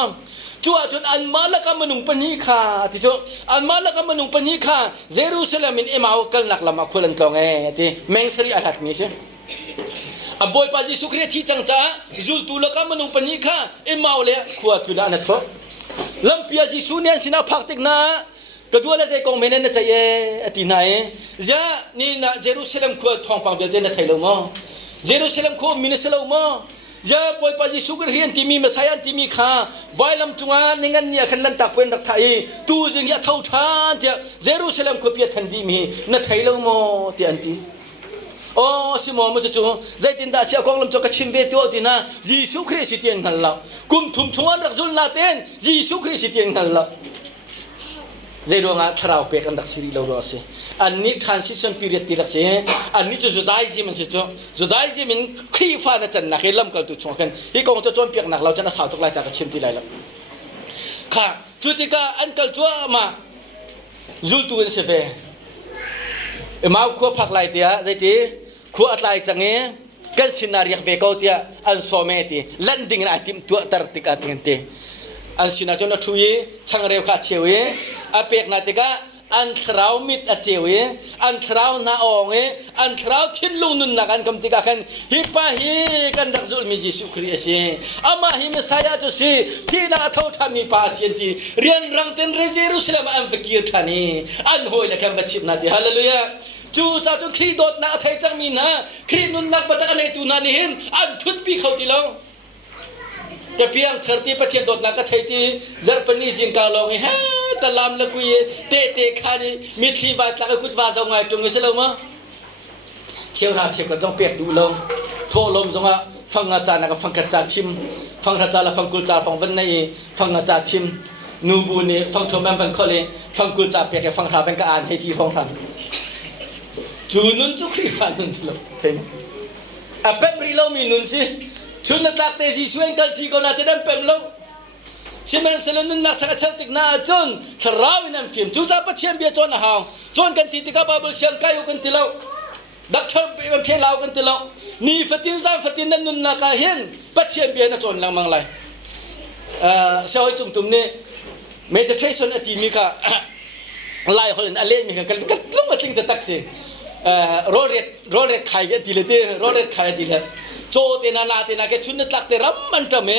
จัวจนอันมาละกำมนุงปนิขาที่จัวอันมาละกำมนุงปนิขาเยรูซาเล็มินเอมาอกันนักละมาคุลันตองที่เมงสรีอาหักนี้ใช่อับบอยปาจิสุครีที่จังจ้าจุลตูละกำมนุงปนิขาเอมาอเลยขวดพิลานัทรลำเปียจิสุเนียนสินาพักติกนาก็ดูแลใจกองเมนนั่นใจที่ไหนจะนี่นะเยรูซาเล็มขวดทองฟังเดียวเดินไทยลงมั้งเยรูซาเล็มขวดมินิสลงมั้งจะปล่อยปาจิสุกรีนที่มีมาใช้อันที่มีข้าไว้ลำจงานงั้นเนี่ยขันลันตักเป็นรักไทยตู้จึงยาเท่าทานที่เยรูซาเล็มขวดเปียทันดีมีนั่นไทยลงมั้งที่อันที่โอ้สิมอมันจะจู่ใจตินดาเสียกองลำจงกระชิมเบตัวที่น่ะเยซูคริสต์ที่ยังนั่นละกุมทุ่มชวนรักจุลนาเตนเยซูคริสต์ที่ยังนั่นละใจดวงอาทราวเปกันดักสิริเราด้วยสิอันนี้ transition period ที่รักสิอันนี้จะจุดได้จิมันสิจุดได้จิมันคลีฟ้านั่นจันนักเอลัมกัลตุชงกันที่กองจะจวนเปียกนักเราจะน่าสาวทุกรายจากกระชิมที่ไรแล้วค่ะจุดที่ก็อันกัลจัวมาจุลตัวนี้เสพมาขวบพักไรเดียใจที่ขวบอะไรจังเงี้ยกันสินารียกเบกเอาเดียอันโซเมตีลันดิ้งอาทิมตัวตรติกาติกันเตอันสินาจนช่วยช่างเร็วขาดเชียวอาเปียกนาติกาอันสาวมิดอาเจียวอันสาวนาองอันสาวทิ้งลุงนุนนักอันคำติกาขันฮิปะฮิกันดักจุลมิจิสุครีเอซีอามาฮิมสายาจุสีที่น่าเท่าทำมีภาษีที่เรียนรังเต็นเรเจรุสเลมอันฟกิรทานีอันหอยนักบัชิบนาทีฮัลเลลูยาจูจ้าจูครีดอดนักไทยจังมีนะครีนุนนักบัตรอะไรตุนานิหินอันทุดปีเขาที่เราแต่เพียง30 ประเทศโดดนักไทยที่จารปนิจิงกาลงเฮ้ตะลามละกุยเตะขานี่มีที่ว่าตะกุดว่าจะไงตรงนี้ใช่ไหมมั้งเชี่ยวราเชี่ยวก็ต้องเปียกดูลงโทลมจงว่าฟังอาจารย์นะก็ฟังกระจาทิมฟังอาจารย์ละฟังกุลจาฟังวันไหนฟังอาจารย์ทิมนูบูนี่ฟังทอมแมนฟังคอเลฟังกุลจาเปียกฟังหาฟังก็อ่านให้ที่ห้องทำจูนุนจุกรีฟันนุนสิลงเห็นอ่ะเป็นรีเรามีนุนสิชุนนักตักเตจิช่วยกันที่ก่อนนะที่นั่นเป็นลงสิมันสลนุนนักชักชักติกนาจนทราวินันฟิล์มจูจ้าปะเทียนเบียจนหาวจนกันที่ติกาบาบุเชียงไกอยู่กันที่เราดักเชิญเป็นเพียงเรากันที่เรานี่ฟัตินซานฟัตินนั่นนุนนักเห็นปะเทียนเบียน่ะจนลังมังไรเสียหอยจุ่มๆนี่เมดิเทชันอติมิกาไล่คนอื่นอะไรมิกาก็ต้องมาทิ้งแต่ตักสิโรเรตไข่กันทีละทีโรเรตไข่ทีละโจเตนานาเตนาแกชุนนักตักเตรัมมันทำเม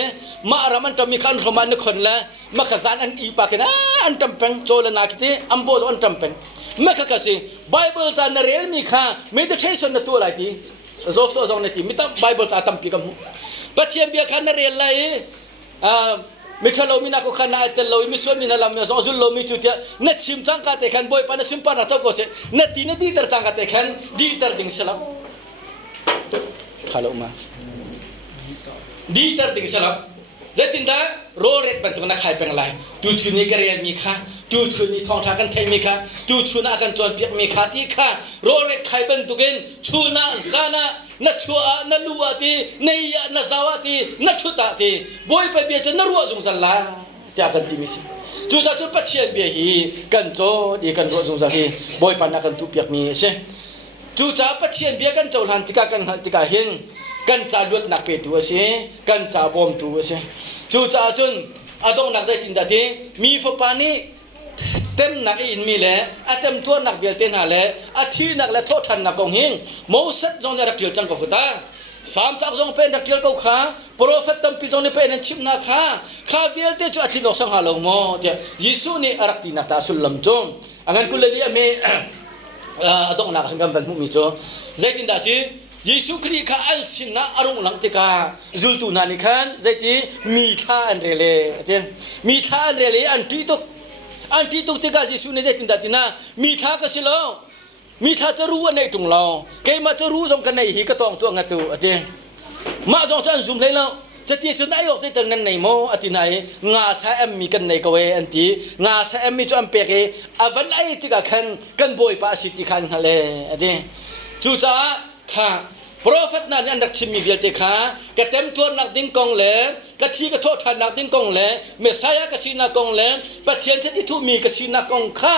มารามันทำมีขันขมันนึกคนละมาขจานอันอีปากันอันทำเป็นโจละนาคิดอัมโบอันทำเป็นมาขกสิไบเบิลจานเรียลมีข้าไม่ได้ใช้ส่วนตัวอะไรที่โซโซนที่มิตรไบเบิลจานทำปีกัมปัจเจียนเบียขันเรียลเลยมิทรเรามีนักขันนาเตลเรามีส่วนมีนาลามเนี่ยโซจุลเรามีจุดเนี่ยนัดชิมจังกัดเตขันบอยปานชิมปานาเจ้าก็เสนัดที่นัดดีตร์จังกัดเตขันดีตร์ดิ่งสลับkalau mah di terting salam jadi dah roret bentuk nak khai penglai tujuh ni kerja mika tujuh ni thong thakan thai mika tujuh nak akan cuan piak mika tika roret khai bentukin cuna zana na chua na luati na iya na zawati na chuta ti boy pa biya na ruwa jung sala ti akan timisi juta chu pathian biya hi kan cho di kan ruwa jung sahi boy pa na kan tu piak mi seจูจ่าปัจเจียนเบียกันเจ้าหันติกากันติกาเฮงกันจ่าลวดนักเป็ดตัวเสียกันจ่าบอมตัวเสียจูจ่าจนอดงนักได้จินดาดีมีฝปานี่เต็มนักอินมีแหละอาเต็มตัวนักเวียลเตนหาแหละอาทีนักและโทษทันนักกองเฮงโมเสสจงได้รักเดียวจังกบตาสามจากจงเป็นรักเดียวเขาขาโปรเฟตตัมปีจงนี่เป็นชิมนาขาข้าเวียลเตจูอาทินออกสังหาลงโมเดียยิสุนี่รักตีนักตาสุลลมจงอันกุลเลียเมดงนักหังกันเป็นมุมิโจใจตินดาสิยิสุครีข้าอันสินะอารมณ์หลังติกาจุลตุนานิขันใจที่มีท่าอันเรเลเจนมีท่าอันเรเลอันที่ตุกติกายิสุเนี่ยใจตินดาตินะมีท่าก็สิแล้วมีท่าจะรู้ว่าในตรงเราแกมาจะรู้สมกันในหีก็ต้องตัวงัดตัวเจนมาจงจันซุ่มเลยแล้วจะที่สุดได้ออกจากตรงนั้นในโมอตินัยงาสายมีกันในกเวอันที่งาสายมีจอมเปกอวันไอที่กันกันบอยป้าสิที่ขันทะเลอันที่จู่จ้าข้าโปรเฟตนั้นอันดักชิมีเดียติข้ากระเต็มตัวนักดิ้งกองเล่กระที่กระโทษทานนักดิ้งกองเล่เมสายากสินักกองเล่ปะเทียนที่ทุมีกสินักกองข้า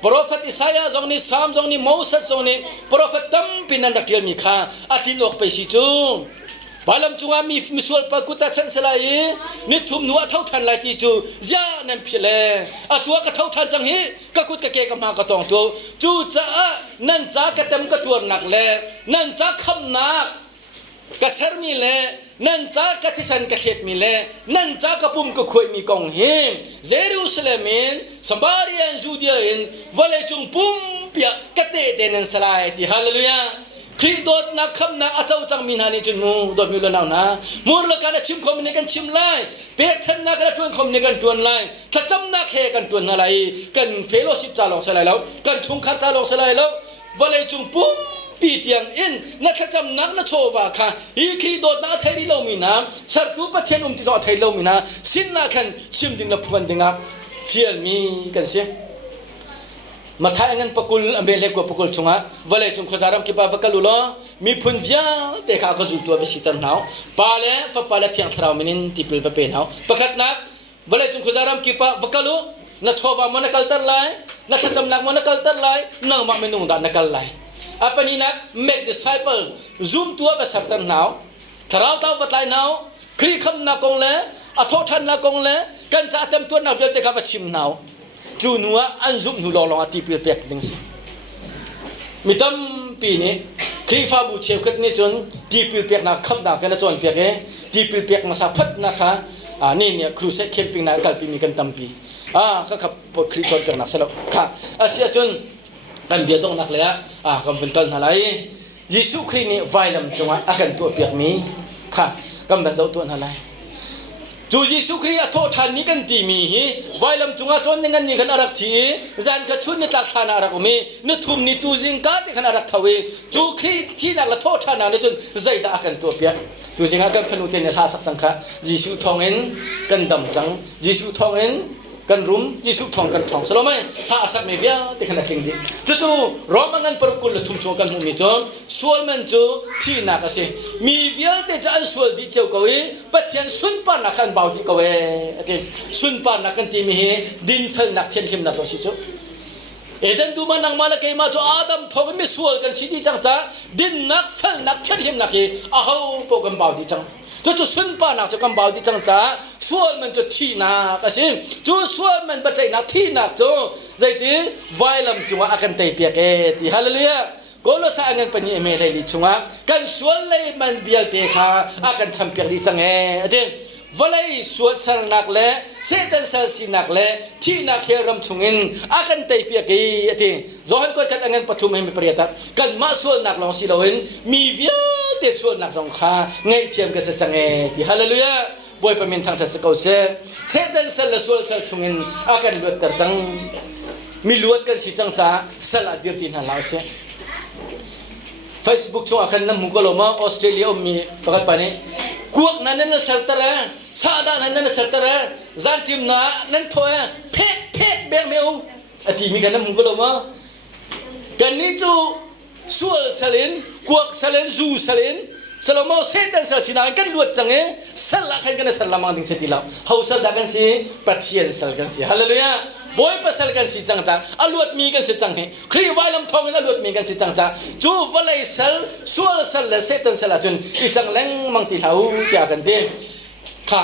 prophet Isaiah zong ni Psalm zong ni Moses zong ni prophet tam pinan dak tial mi kha atin ok pe si chu balam chunga mi misual pa kuta chan salai ni thum nu athau than lai ti chu ya nam phile atua ka thau than chang hi ka kut ka ke ka ma ka tong tu chu cha nan cha ka tam ka tur nak le nan cha kham nak ka ser mi le nan cha ka thisan ka khet mi le nan cha ka pum ka khoi mi kong him Jerusalem in Samaria and Judea in vale chung pum pia ka te den salai ti hallelujah khi đốt na khăm na achau chang min hani chung nu dot mi lo naw na mur la kana chim khom ni kan chim lai pe chan na kana tuan khom ni kan tuan lai tha cham na khe kan tuan na lai kan fellowship cha long salai lo kan chung khar cha long salai lo vale chung pum pi tiang in na tha cham nak na chowa kha hi khi dot na thai ri lo mi na sar tu pa chen ti so thai lo mi na sin na khan chim ding na phuan dinga fiel mi kan se mathai ngan pakul ambele ko pakul chunga vale chung khozaram ki ba bakalulo mi phun via te kha ko ju tu ba sitan naw pale fa pale thiang thrau minin tipil ba pe naw pakhat nak vale chung khozaram ki pa bakalu na chowa mo na kaltar lai na sacham nak mo na kaltar lai na ma menung da na kal lai apani nak make disciple zoom tu ba sartan naw thrau taw batlai naw khri kham na kong le atho than na kong le kan cha tem tu na vel te kha ba chim naw chu nuwa anzum nu lo long ati pil pek ding si mitam pi ni khri fa bu cheu khat ni chon ti pil pek na kham da kana chon pek e ti pil pek ma sa phat na kha ni ne cruise camping na kal pi mi kan tam pi ka khap khri chon pek na salo kha asia chon kan bia dong nak le kam pen kal na lai Jisu khri ni vailam chunga akan tu pek mi kha kam ban zau tu na lai Chu Jesu Christ atho than ni kan ti mi hi vailam chunga chon ningan ni kan arak thi zan ka chun ni tlak thana arak mi nu thum ni tu jing ka ti kan arak thawe chu khi thi nak la tho thana ne chun zai da akan to pya tu jing akan phanu te ne tha sak chang kha Jesu thong en kan dam chang Jesu thong en kan rum Jesu thong kan thong salomai ha asak me via te kan aching di chu romangan parkul thum chu kan mu mi chon sual man chu thi na ka se mi via te jan sual di cheu ko e pathian sun pa na kan bau di ko e ate sun pa na kan ti mi he din thal nak chen him na to si chu eden du man nang mala ke ma chu adam thog mi sual kan si di chang cha din nak thal nak chen him nak e a ho po kan bau di chang chu sun pa na chu kan bau di chang cha sual man chu thi na ka sim chu sual man ba chai na thi na chu zai ti vailam chu akan tai pia ke ti hallelujah Kolo sa angan pani eme lai li chunga kan sual lai man bial te kha akan champion li chang e atin valai suat sar nak le setan sal sinak le thi nak heram chungin akan tai pia ke atin zohan ko kat angan pathum he priyata kan ma sual nak long siloin mi via te sual nak jong kha ngai thiam ka sa chang e ti hallelujah boy pamin thang sa ko se setan sal la sual sal chungin akan luat tar chang mi luat kan si chang sa sal adir tin ha lao se Facebook chung akan nam mukoloma Australia mi pakat pani kuak nanan na sartara sada nanan na sartara zantim na nan thoya phek ber meu ati mi kan nam mukoloma kan ni chu sual salin kuak salin zu salin salamo setan sal sinan kan luat change sala kan kana salamang ding setila hausa da kan si pathian sal kan si hallelujah boy pasal kan si chang chang aluat mi kan si chang he khri wailam thong aluat mi kan si chang cha chu valai sal sual sal la setan sal chun i chang leng mang ti thau kya kan de kha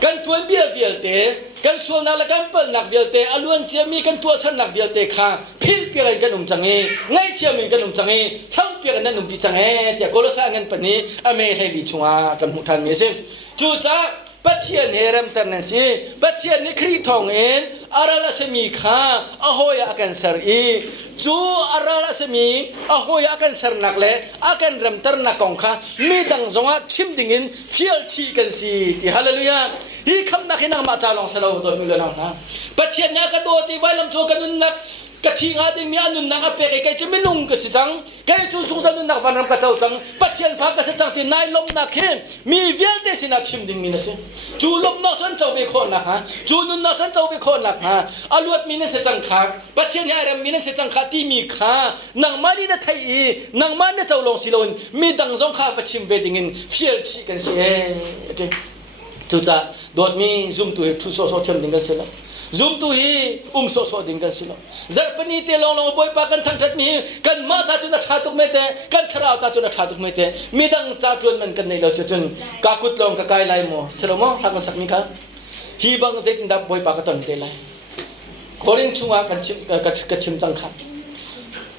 kan tuan bia vial te kan sual na la kan pal nak vial te aluan chemi kan tua san nak vial te kha phil pi kan chang e ngai chemi kan chang e thau pi kan num ti chang e tia kolo sa ngan pani ame thai li chunga kan mu than mi se chu cha pathian heram tarnan si pathian ni khri thong en arala semi kha ahoya akan sar i chu arala semi ahoya akan sar nak le akan ram tar na kong kha mi dang zonga chim dingin fiel chi kan si ti hallelujah hi kham na khinang ma cha long salo to mi lo na pathian nya ka do ti wailam chu kanun nak kathi nga ding mi anun na ka pe kai chu minung ka si chang kai chu chung zanun nak vanam ka chau chang pathian pha ka sa chang ti nai lom na khem mi vial te sina chim ding mi na se chu lom na chan chau ve khon na ha chu nun na chan chau ve khon na ha aluat mi na se chang kha pathian ya ram mi na se chang kha ti mi kha nang mani na thai i nang man na chau long silon mi dang zong kha pa chim ve ding in fiel chi kan se chu cha dot mi zoom tu thu so so them ding ka se la zoom tu hi so ding kan silo zar pani te long boy pa kan thang that ni kan ma cha chu na thatuk me te kan thara cha chu na thatuk me te midang cha chun man kan nei lo chun ka kut long ka kai lai mo selo mo thak sak ni ka hi bang jek da boy pa ka ton te lai korin chunga kan chim chang kha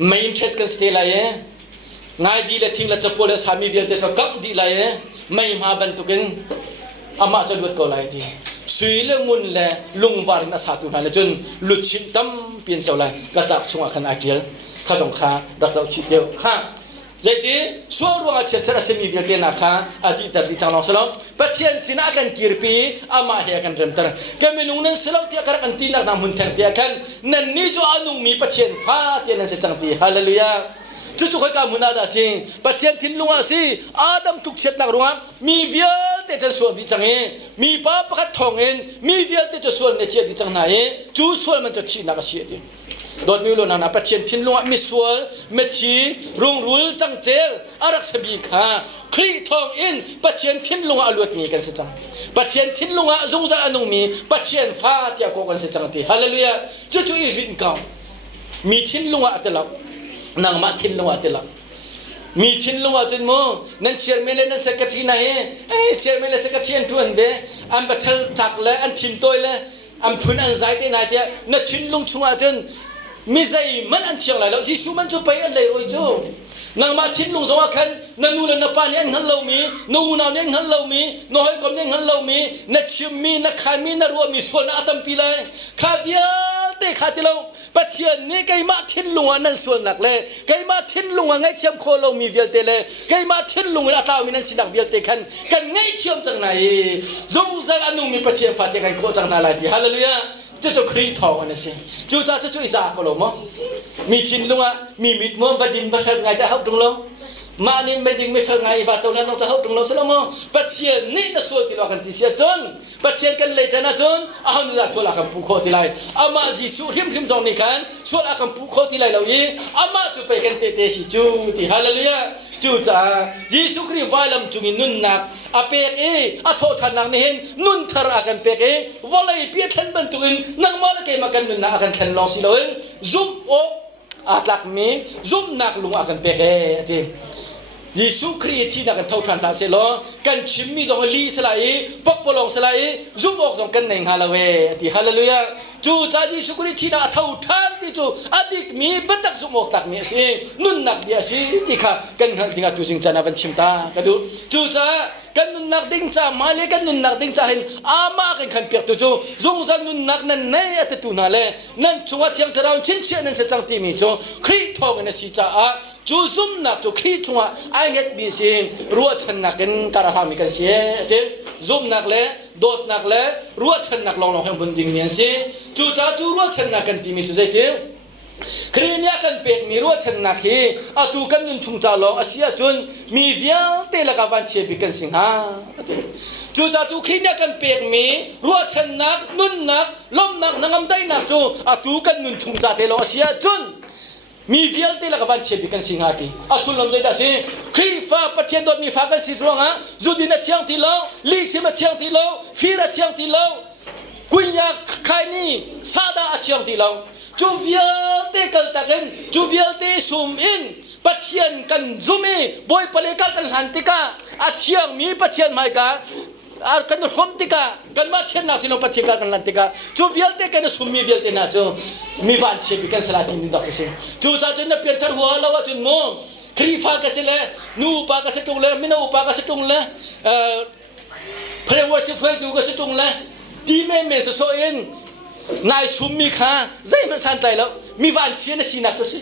main chet kan stay lai ngai di la thing la chapol la sami vial te kam di lai mai ma ban tukin ama cha lut ko lai di sui le mun le lung war na sa tu na chun lut chim tam pian chaw lai ka chak chunga khan akial kha jong kha dak chaw chi deu kha zai ti so ruwa che sera semi vial te na kha ati tar di chang long salo pathian sina kan kirpi ama he kan rem tar kaminung nan selo ti kar kan tin na mun thang ti kan nan ni jo anung mi pathian fa ti nan se chang ti hallelujah chu khoi ka muna da sing pathian thin lunga si adam tuk chet nak ruwa mi vial te chen sual bi change mi pa pakhat thong en mi vial te cho sual ne che di chang na e chu sual man cho chi na ka si ti dot mi lo na na pathian thin lunga mi sual me chi rung rul chang chel arak sabi kha khri thong in pathian thin lunga aluat ni kan se chang pathian thin lunga zung za anung mi pathian fa tia ko kan se chang ti hallelujah chu i rin ka mi thin lunga atela nang ma thin lunga atela mi thin lunga chen mo nan chairman le nan secretary na he chairman le secretary an tuan ve an bathal chak le an thin toy le an phun an zai te na tia na thin lung chunga chen mi zai man an thiang lai lo jisu man chu pai an lai roi chu nang ma thin lung zonga khan na nu le na pa ni an hal lo mi no na ne hal lo mi no hoi kom ne hal lo mi na chim mi na khai mi na ro mi sol na atam pi lai kha bia te kha ti lo pathian ni kai ma thin lunga nan suan lak le kai ma thin lunga ngai chem kho lo mi vial te le kai ma thin lunga ataw mi nan sinak vial te khan kan ngai chem chang nai zong zang anu mi pathian fa te kan ko chang na la ti hallelujah chu chu khri thong an se chu cha chu isa ko lo mo mi thin lunga mi mit mo va din va sar ngai cha hau tung lo ma ni me ding me sar ngai va to la no cha hau tung lo se lo mo pathian ni na sual ti lo kan ti sia chon pathian kan le tana chon a hau ni la sual kan pu kho ti lai ama jisu him jong ni kan sual kan pu kho ti lai lo yi ama chu pe kan te si chu ti hallelujah chu cha jisu kri valam chung in nun nak apek a tho than nak ni hen nun thar akan pek volai pi than ban tuin nang ma ke makan nun na akan than long si lo zum o atlak mi zum nak lung akan pek ti Yesu Christ na kan thau than ta se lo kan chimmi jong li salai pok polong salai zum ok jong kan neng halawe ti hallelujah chu cha Yesu Christ na thau than ti chu adik mi batak zum ok tak mi si nun nak dia si ti kha kan hal tinga tu sing chana van chimta ka du chu cha kan nun nak ding cha male kan nun nak ding cha hin ama kan pek tu chu zong zan nun nak nan nei at tu na le nan chunga thiang tharau chin chen nan se chang ti mi chu Christ thong na si cha a chu zum nak chu khi chunga ai nget bi si ruwa chan nak ken kara ha mi kan si te zum nak le dot nak le ruwa chan nak long long hem bun ding mian si chu cha chu ruwa chan nak kan ti mi chu zai te kriya kan pek mi ruwa chan nak hi atu kan nun chung cha long asia chun mi vial te la ka van che bi kan sing ha chu cha chu kriya kan pek mi ruwa chan nak nun nak lom nak nangam dai nak chu atu kan nun chung cha te long asia chun mi vial te la ka van che bi kan sing ha ti asul lam zai da si kri fa pathian dot mi fa kan si chuang ha judina thiang ti lo li chima thiang ti lo fira thiang ti lo kunya khai ni sada thiang ti lo chu vial te kal taken chu vial te sum in pathian kan zumi boy pale ka kan hantika athiang mi pathian mai ka ar kan hom tika kan ma thian na sino pathian ka kan lantika chu vial te kan sum mi vial te na chu mi van che bi kan salati ni dak se chu cha chen na pian thar huwa lawa chun mo kri fa ka se le nu pa ka se tung le mi na upa ka se tung le framework se phai tu ka se tung le ti me se so in nai sum mi kha zai man san tai lo mi van che na sinak to si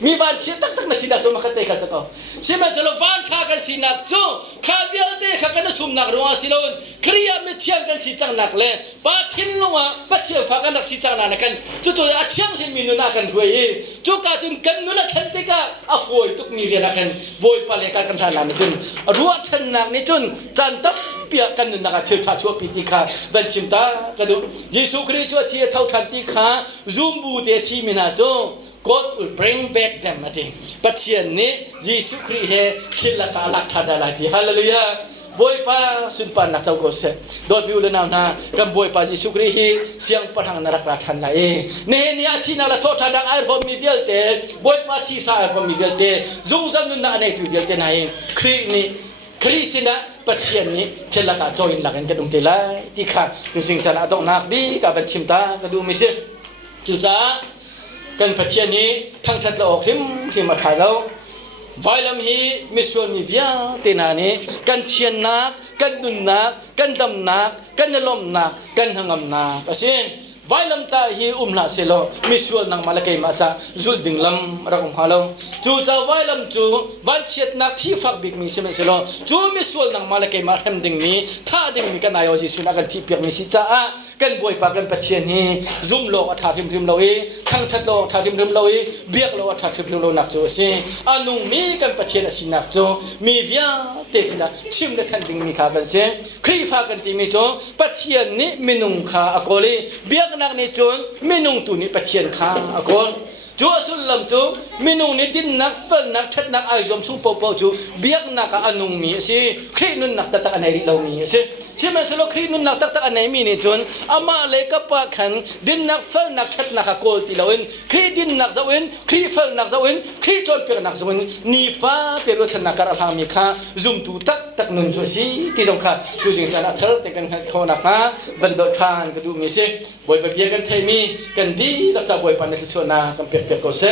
mi van che tak na sinak to makate ka ko si man chalo van kha kan sinak cho kha bial te kha kan sum nak ro asilon kriya me thiang kan si chang nak le pa thin longa pa che fa kan nak si chang na kan chu chu a thiang hin mi nu na kan huai chu ka chun kan nu na chan te ka a foi tuk ni re na kan boy pa le kan kan than na chun ruwa chan nak ni chun chan tap pia kan nu na ka thil tha chu pi ti kha ban chim ta ka du Jesu Christ chu thi thau than ti kha zum bu te thi mi na cho God will bring back them ati pathian ni Jesu Christ he khila ka lak thada la ti hallelujah บอยป้าสุนปันนักเจ้าโกเสโดดบิวเลนานากับบอยป้าจิสุกรีฮีเสียงปะทังนรักราทันไลเนี่ยอาทินาละโทษทาดังไอร์พอมีเวลเตบอยป้าที่สายพอมีเวลเตจุงจังนุนนาในตัวเวลเตนายครีนี่ครีสินะปัจเจียนนี้เชลกาจอยหลักกันกระดุมเตลัยที่ขาจุสิงจันอาตองนักบีกับเป็นชิมตากระดูมิเสจุจ้ากันปัจเจียนนี้ทั้งทัดละออกทิมมาถ่ายแล้วไวลำฮีมิส่วนมีวิญเตนานี้กันเชียนนักกันดุนนักกันดำนักกันนลมนักกันหงำนักก็เช่นไวลำตาฮีลาเซโลมิส่วนนังมาละเกมาจ้าจุดดิ่งลำรักของฮาโลจูจ้าไวลำจูวันเชียดนักที่ฝักบิกมีเสมเซโลจูมิส่วนนังมาละเกมาทำดิ่งมีท่าดิ่งมีกันนายโอจิสุนักันที่เปียกมีสิจ้ากันบวยปากันปัจเจียนฮีซุ่มโลอัฐาทิมทิมโลอีทั้งทัดโลอัฐาทิมทิมโลอีเบียกโลอัฐาทิมทิมโลนักโจเซอนุมีกันปัจเจียนสินักโจมีวิญเตสินะชิมเลทันดิ่งมีขาบันเซครีฟ้ากันที่มีโจปัจเจียนนี้มินุงขาอโกลีเบียกนักนี้โจมินุงตุนี้ปัจเจียนขาอโกลจูสุลลัมจูมินุงนี้ดินนักฟันนักชัดนักไอจอมสุ่งปอปอจูเบียกนักอนุมีสิครีนุนนักตะตะอันไหนเรามีสิใช่ไหมสโลครีนุนนักตักตักอันไหนมีนี่จนอามาเลกับปะขันดินนักฟัลนักชัดนักโกลติลาวินครีดินนักจะวินครีฟัลนักจะวินครีจนเปลือกนักจะวินนีฟ้าเปลือกชนะการทำมีค่าซุ่มตูตักตักนุนจุสีที่สำคัญคือสิ่งที่น่าเทิดแต่กันเขาหนักนะบรรดาทานก็ดูมีสิบอยไปเบียกันเทมีกันดีรักษาบอยปันในสุดนากันเปลี่ยนก็เส